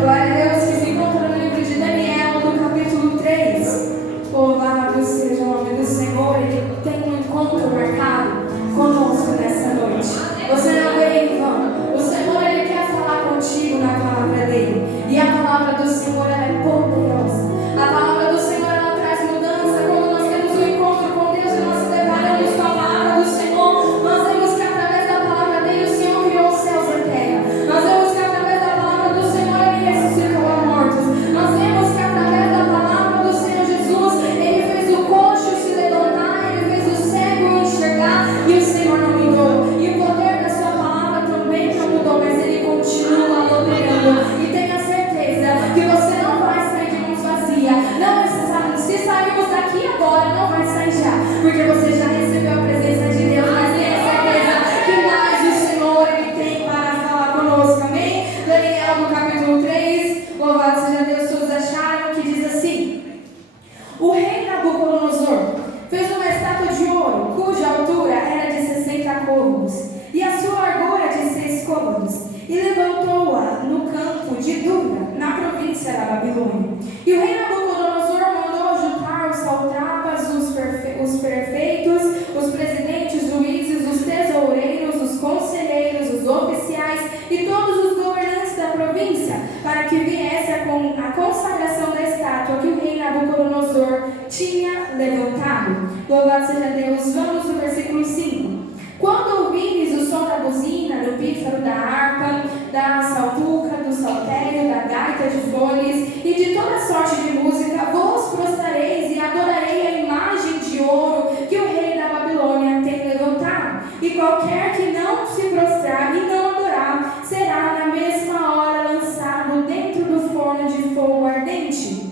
Glória a Deus, que se encontra no livro de Daniel, no capítulo 3. Louvado seja o nome do Senhor. Ele tem um encontro marcado conosco nessa noite. Você não veio em vão. O Senhor, Ele quer falar contigo na palavra dEle. E a palavra do Senhor, ela é poderosa. A palavra do Senhor, ela traz mudança. Quando nós temos um encontro com Deus e nós nos deparamos com a palavra do Senhor, nós vemos que através da palavra dEle o Senhor criou os céus e a terra. Nós vemos que através da palavra do Senhor Ele ressuscitou a mortos. Nós vemos que através da palavra do Senhor Jesus Ele fez o coxo se levantar, Ele fez o cego enxergar, e o Senhor não mudou. E o poder da sua palavra também não mudou, mas Ele continua operando. E tenha certeza que você não vai sair de mãos vazias. Não necessariamente, se sairmos daqui agora, não vai sair já, porque você já recebeu a presença de Deus, mas tenha certeza que mais o Senhor Ele tem para falar conosco. Amém? Daniel, no capítulo 3, louvado seja Deus, todos acharam, que diz assim: o rei Nabucodonosor fez uma estátua de ouro, cuja altura era de 60 côvados, e a sua largura de 6 côvados, e levantou-a no campo de Dura, na província da Babilônia. E o rei Nabucodonosor mandou juntar os satrapas, os prefeitos, os presidentes, juízes, os tesoureiros, os conselheiros, os oficiais e todos os governantes da província, para que viesse a consagração da estátua que o rei Nabucodonosor tinha levantado. Louvado seja Deus. Vamos no versículo 5. Quando ouvires o som da buzina, do pífaro, da harpa, da saltuca, do saltério, da gaita de foles e de toda sorte de música, vos prostrareis e adorarei a imagem de ouro que o rei da Babilônia tem levantado. E qualquer que não se prostrar e não adorar, será na mesma hora lançado dentro do forno de fogo ardente.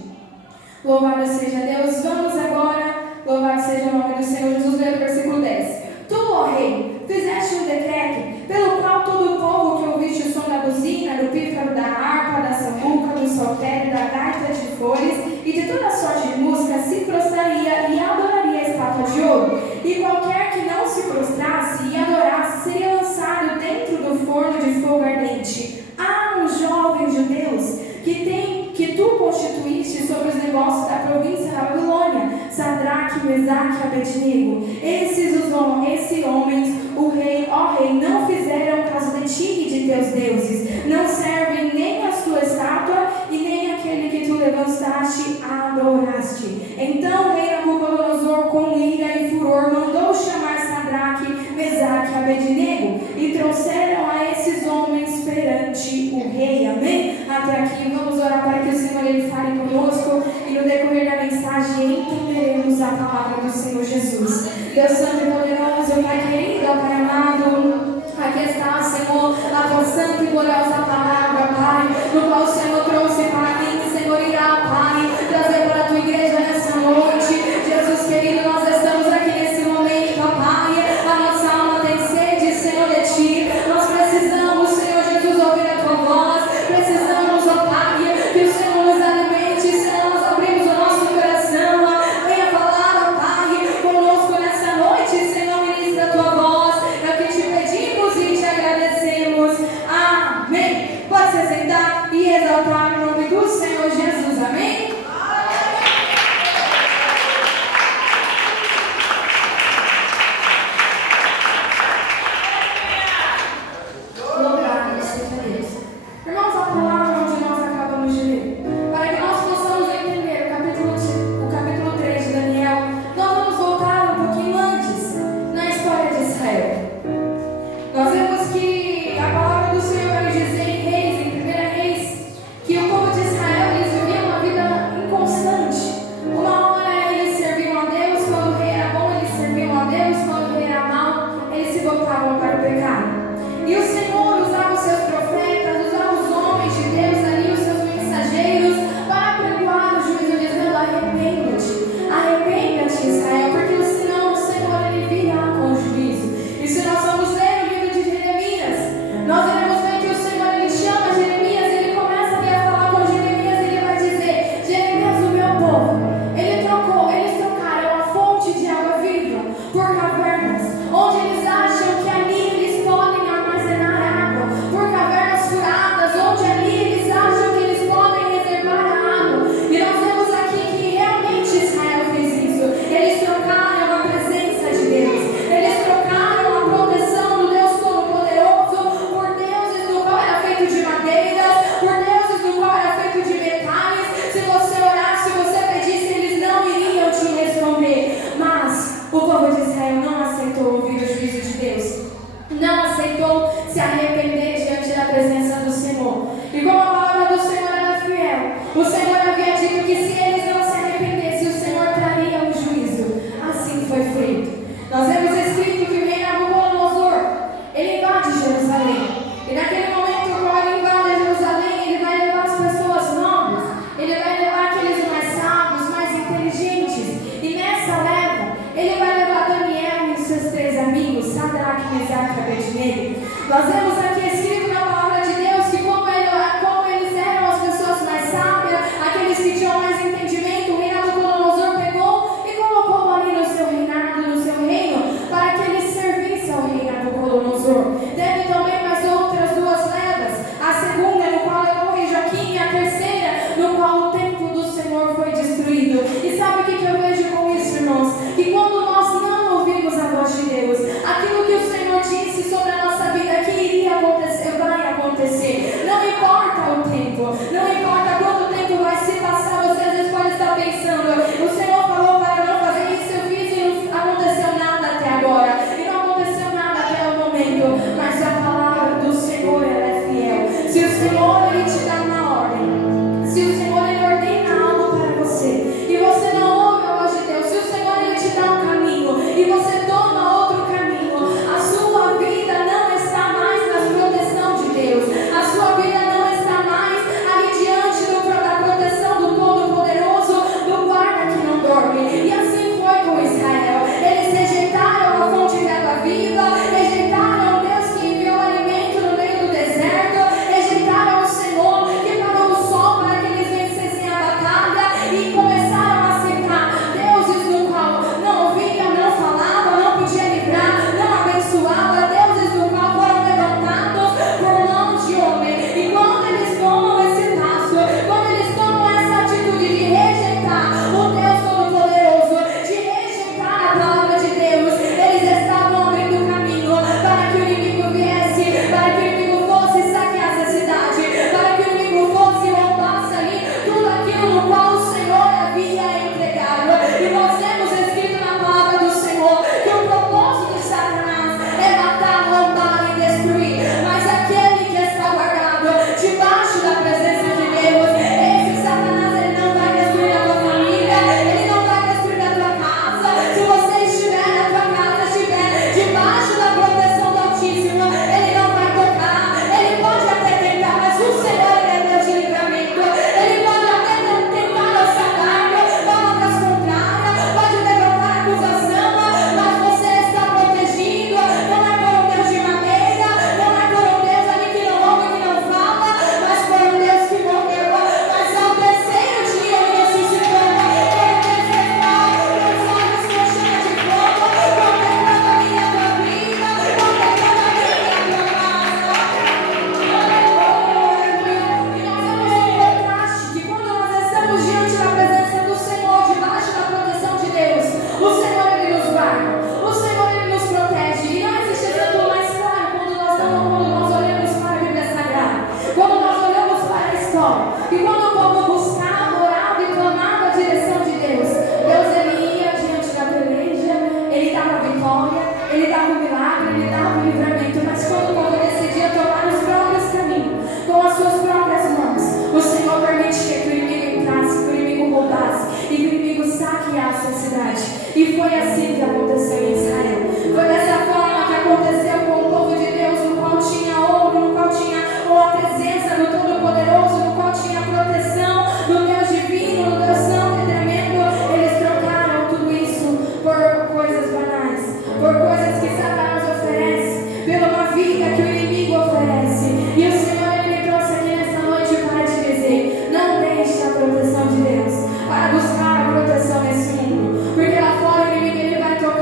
Louvado seja Deus. Vamos agora, louvado seja o nome do Senhor Jesus, ler o versículo 10. Tu, ó rei, fizeste um decreto, pelo qual todo o povo que ouviste o som da buzina, do pífaro, da harpa, da sambuca, do saltério, da gaita de flores e de toda sorte de música, se prostraria e adoraria a estátua de ouro. E qualquer que não se prostrasse e adorasse, seria lançado dentro do forno de fogo ardente. Há uns jovens judeus que tu constituíste sobre os negócios da província da Babilônia, Sadraque, Mesaque e Abednego. Esses homens, o rei, ó rei, não fizeram caso de ti e de teus deuses. Não servem nem a tua estátua e nem aquele que tu levantaste adoraste. Então o rei Nabucodonosor, com ira e furor, mandou chamar Sadraque, Mesaque e Abednego, e trouxeram a esses homens perante o rei. Amém? Até aqui, vamos orar para que o Senhor Ele fale conosco, e no decorrer da mensagem entenderemos a palavra do Senhor Jesus. Deus Santo e poderoso, Pai querido, Pai amado, aqui está, Senhor, a tua santa e gloriosa palavra, Pai, no qual o Senhor trouxe para mim, Senhor, irá, Pai, trazer para a tua igreja nessa noite. Jesus querido, nós estamos aqui nesse momento, Pai, a nossa alma tem sede, Senhor, de ti. Nós precisamos, Senhor Jesus, ouvir a tua voz. Precisamos, ó Pai, que o Senhor nos alimente. Senhor, nós abrimos o nosso coração. Venha falar, ó Pai, conosco nessa noite. Senhor, ministra a tua voz. É o que te pedimos e te agradecemos. Amém. Pode se sentar e exaltar o nome do Senhor Jesus. Amém. Louvado seja Deus. Irmãos, a palavra onde nós acabamos de ler, para que nós possamos entender o capítulo 3 de Daniel, nós vamos voltar um pouquinho antes na história de Israel. Nós vemos que a palavra do Senhor vai dizer em Reis, em 1 Reis, que o O Senhor havia dito que se eles não se arrependessem, o Senhor traria o juízo. Assim foi feito. Nós vemos escrito que vem Nabucodonosor, ele invade Jerusalém. E naquele momento, quando ele invade Jerusalém, ele vai levar as pessoas nobres, ele vai levar aqueles mais sábios, mais inteligentes. E nessa leva, ele vai levar Daniel e seus 3 amigos, Sadraque, Mesaque e Abednego. Nós vemos aqui escrito na palavra de Deus que como eles eram as pessoas mais sábias, aqueles que tinham mais entendimento, o rei Nabucodonosor pegou e colocou ali no seu reinado, no seu reino, para que ele servisse ao rei Nabucodonosor. Teve também mais outras 2 levas, a segunda, no qual levou o rei Joaquim, e a terceira, no qual o templo do Senhor foi destruído. E sabe o que eu vejo com isso, irmãos? Que quando nós não ouvimos a voz de Deus, aquilo que o Senhor disse sobre a nossa vida que iria acontecer, vai acontecer. Não importa o tempo, não importa quanto tempo vai se passar, você às vezes pode estar pensando, o Senhor falou para não fazer isso, eu fiz e não aconteceu nada até agora, e não aconteceu nada até o momento, mas a palavra do Senhor, ela é fiel. Se o Senhor, ele te dá uma ordem, se o Senhor, ele ordena algo para você, e você não ouve a voz de Deus, se o Senhor, ele te dá um caminho, e você toma outro caminho, a sua vida não está mais na proteção de Deus, a sua vida não está mais ali diante da proteção do Todo-Poderoso, do guarda que não dorme. E assim foi com Israel. Eles rejeitaram a fonte de água viva, rejeitaram o Deus que enviou alimento no meio do deserto, rejeitaram o Senhor que parou o sol para que eles vencessem a batalha e começaram a aceitar deuses no qual não ouvia, não falava, não podia livrar, não abençoava, deuses no qual foram levantados por mãos de homem. E quando eles tomam esse passo, quando eles tomam essa atitude de rejeitar o Deus Todo-Poderoso, de rejeitar a palavra de Deus, eles estavam abrindo caminho para que o inimigo viesse, para que o inimigo fosse e saqueasse a cidade, para que o inimigo fosse e roubasse ali tudo aquilo no qual o Senhor havia entregado. E nós vemos escrito na palavra do Senhor que o propósito de Satanás é matar, roubar e destruir, mas aquele que está guardado debaixo da presença de Deus, esse Satanás, ele não vai destruir a tua família, ele não vai destruir a tua casa. Se você estiver na tua casa, estiver debaixo da proteção do Altíssimo, ele não vai tocar. Ele pode até tentar, mas o Senhor, ele é Deus de livramento. Ele pode até tentar lançar dardo, palavras contrárias, pode levantar acusação, mas você está protegido. Não é por um Deus de madeira, não é por um Deus ali que não ouve, que não fala, mas por um Deus que morreu, mas ao terceiro dia ele ressuscitou. Ele preservou os olhos com chama de fogo, contemplando a minha tua vida, contemplando a minha tua casa. Aleluia. E nós vemos um contraste que quando nós estamos diante da presença do Senhor, debaixo da proteção de Deus, o Senhor, ele nos guarda, o Senhor, ele nos protege. E não existe exemplo mais claro quando nós olhamos para a Bíblia Sagrada, quando nós olhamos para a história, e quando o povo buscava, orava e clamava a direção de Deus, Deus, ele ia diante da peleja, ele dava vitória, ele dava o milagre, ele dava o livramento. Mas quando o povo decidia tomar os próprios caminhos, com as suas próprias mãos, o Senhor permitia que o inimigo entrasse, que o inimigo roubasse e que o inimigo saqueasse a cidade. E foi assim que aconteceu em Israel. Foi dessa forma que aconteceu com o povo de Deus, no qual tinha ouro, no qual tinha a presença do Todo-Poderoso, no qual tinha a proteção do Deus divino, do Deus santo e tremendo. Eles trocaram tudo isso por coisas banais, por coisas que Satanás oferece, pela uma vida que o inimigo oferece. E o Senhor, ele me trouxe aqui nessa noite para te dizer: não deixe a proteção de Deus para buscar a proteção nesse mundo, porque lá fora o inimigo, ele vai tocar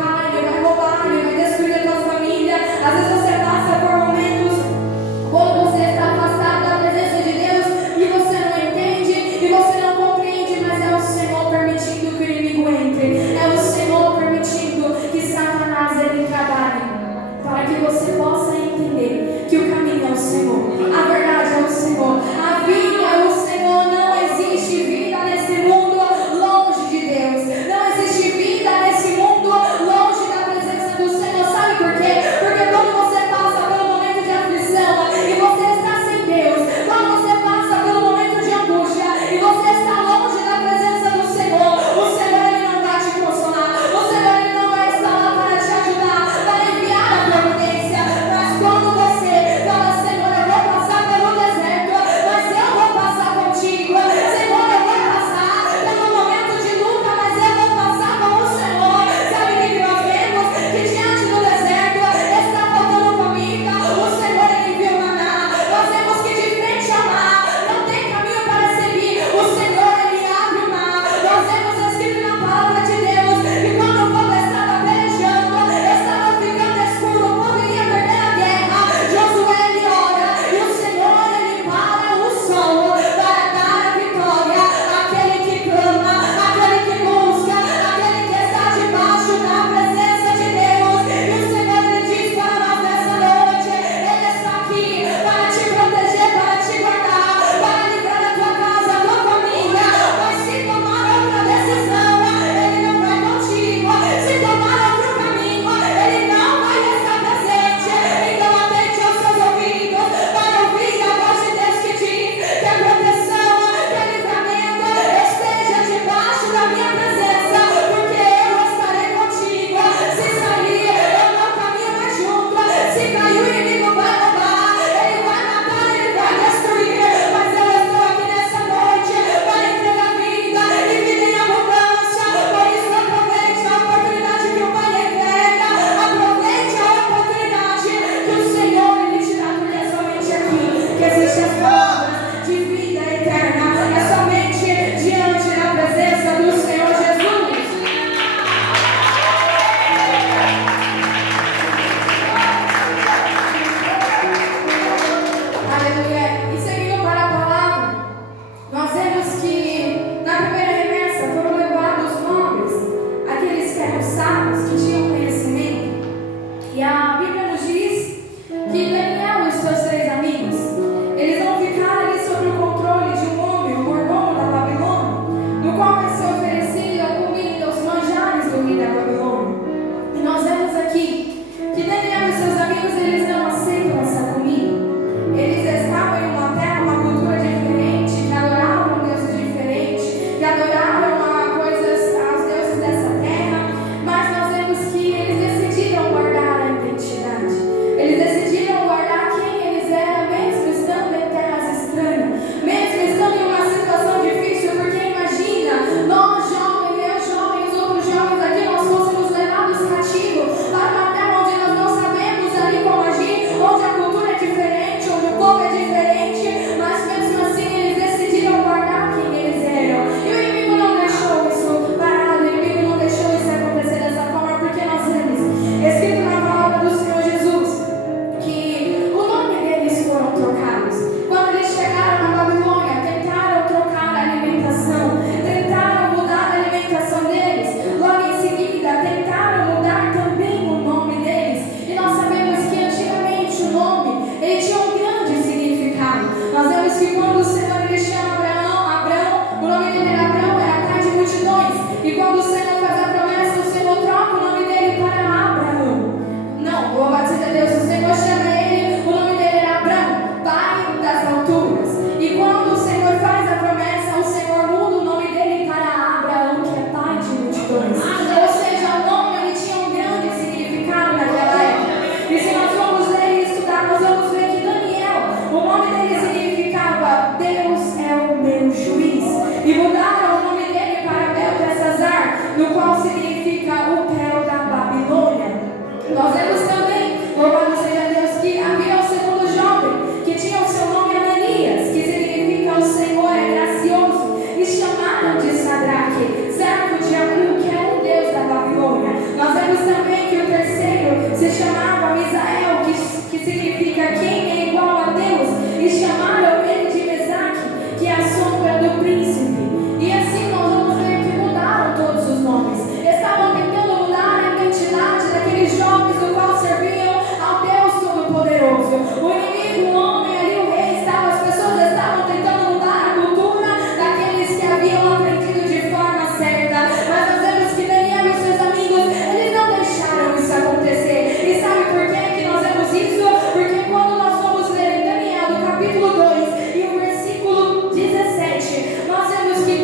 o Senhor é gracioso. E chamaram de Sadraque, servo de Abu, que é um deus da Babilônia. Nós vemos também que o terceiro se chamava Misael, que significa quem é igual a Deus. E chamaram ele de Mesaque, que é a sombra do príncipe. E assim nós vamos ver que mudaram todos os nomes. Estavam tentando mudar a identidade daqueles jovens do qual serviam ao Deus Todo-Poderoso. O inimigo, o homem ali, o rei, as pessoas estavam tentando mudar a cultura daqueles que haviam aprendido de forma certa. Mas nós vemos que Daniel e seus amigos, eles não deixaram isso acontecer. E sabe por que nós vemos isso? Porque quando nós vamos ler em Daniel, no capítulo 2 e o versículo 17, nós vemos que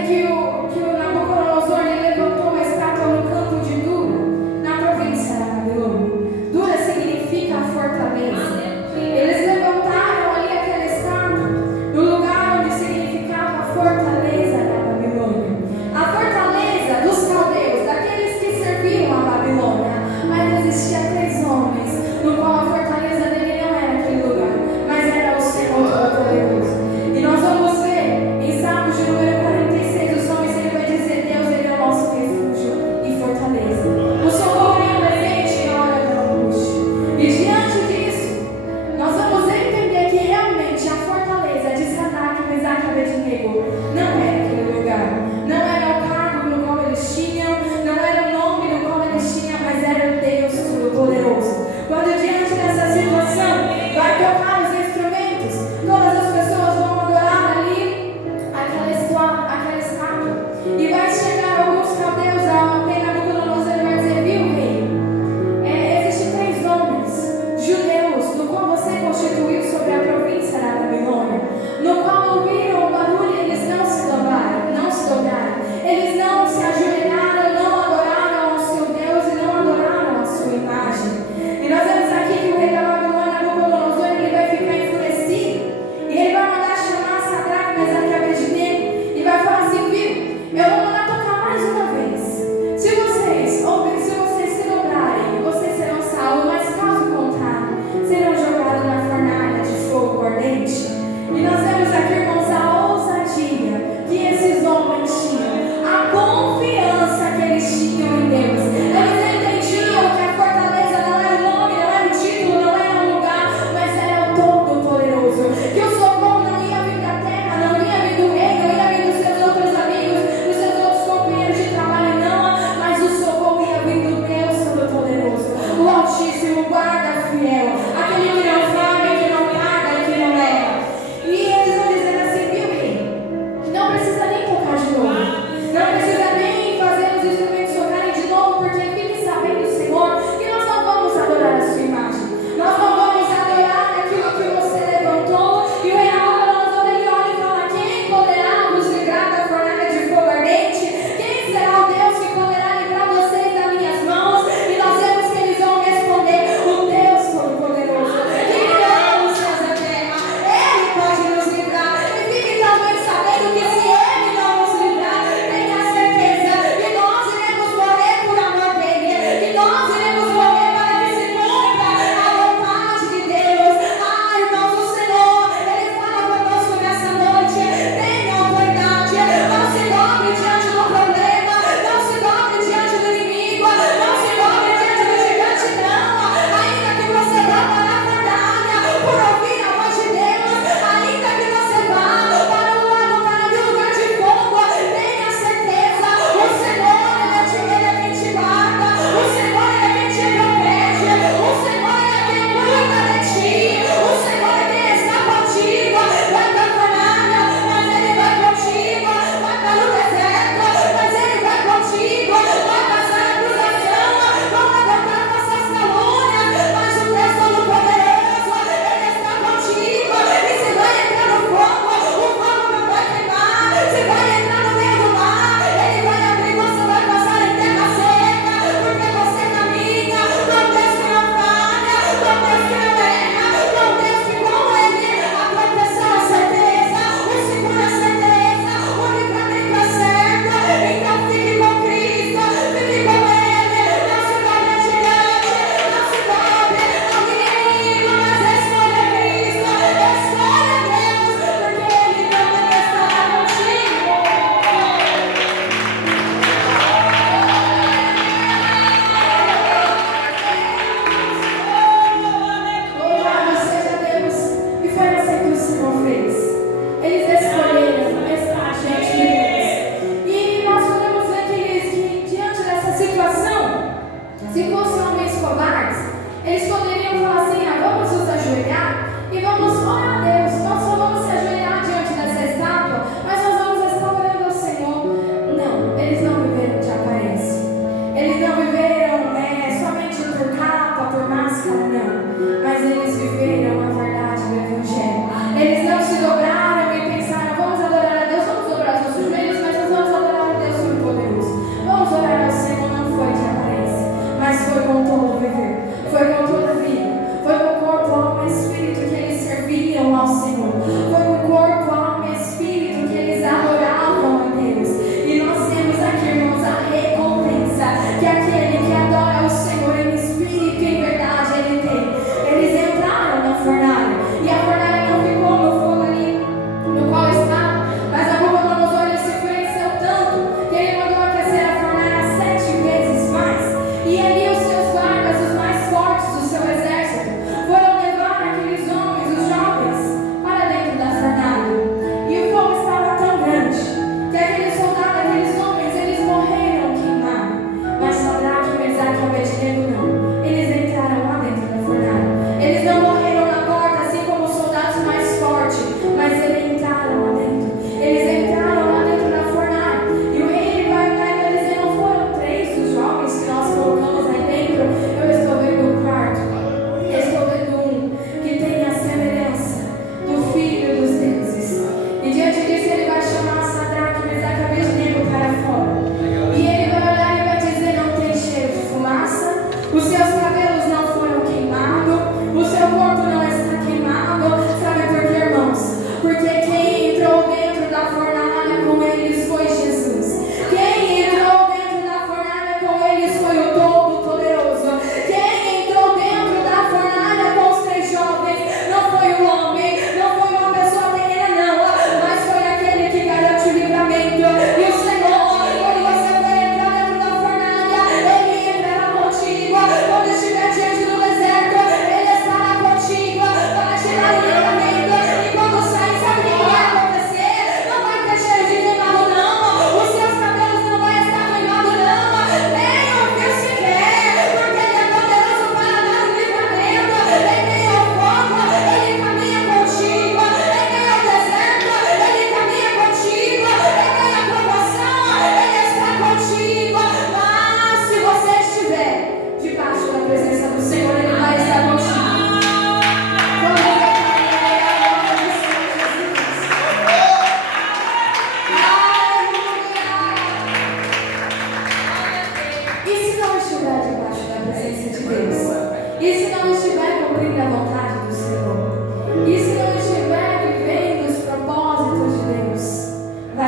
dizer que o Nabucodonosor ele levantou uma estátua no campo de Dura, na província da Babilônia. Dura significa a fortaleza. Eles levantaram ali aquela estátua no lugar onde significava a fortaleza da Babilônia. A fortaleza dos caldeus, daqueles que serviam a Babilônia. Mas existia 3 homens, no qual a fortaleza dele não era aquele lugar, mas era o Senhor Todo-Poderoso. E nós vamos ver em Salmos de número 46,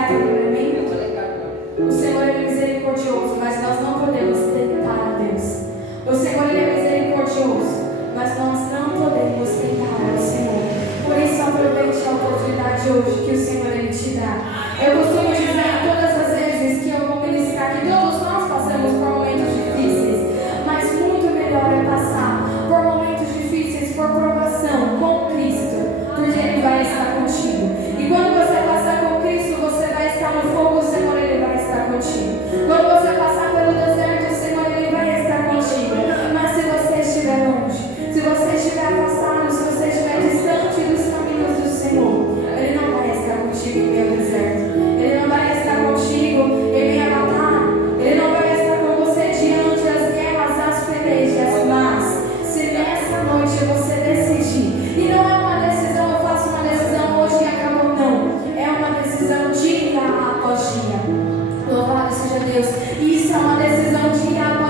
está entendendo, amém? O Senhor é misericordioso, mas nós não podemos tentar a Deus. O Senhor ele é misericordioso, mas nós não podemos tentar o Senhor. Por isso, aproveite a oportunidade hoje que o Senhor ele te dá. Eu costumo dizer todas as vezes que eu vou ministrar que todos nós passamos por momentos difíceis, mas muito melhor é passar por momentos difíceis, por provação com Cristo, porque Ele vai estar contigo. E quando você passar com Cristo, você vai estar no fogo, o Senhor ele vai estar contigo. Quando você passar pelo deserto, o Senhor ele vai estar contigo. Mas se você estiver longe, se você estiver afastado, se você estiver distante dos caminhos do Senhor, Ele não vai estar contigo em meio ao deserto. Ele não vai estar contigo em meio à batalha. Ele não vai estar com você diante das guerras, das pelejas. Mas se nessa noite você decidir, e não é uma decisão, eu faço uma decisão hoje e acabou, não. É uma decisão dia após dia. Louvado seja Deus. Isso é uma decisão dia após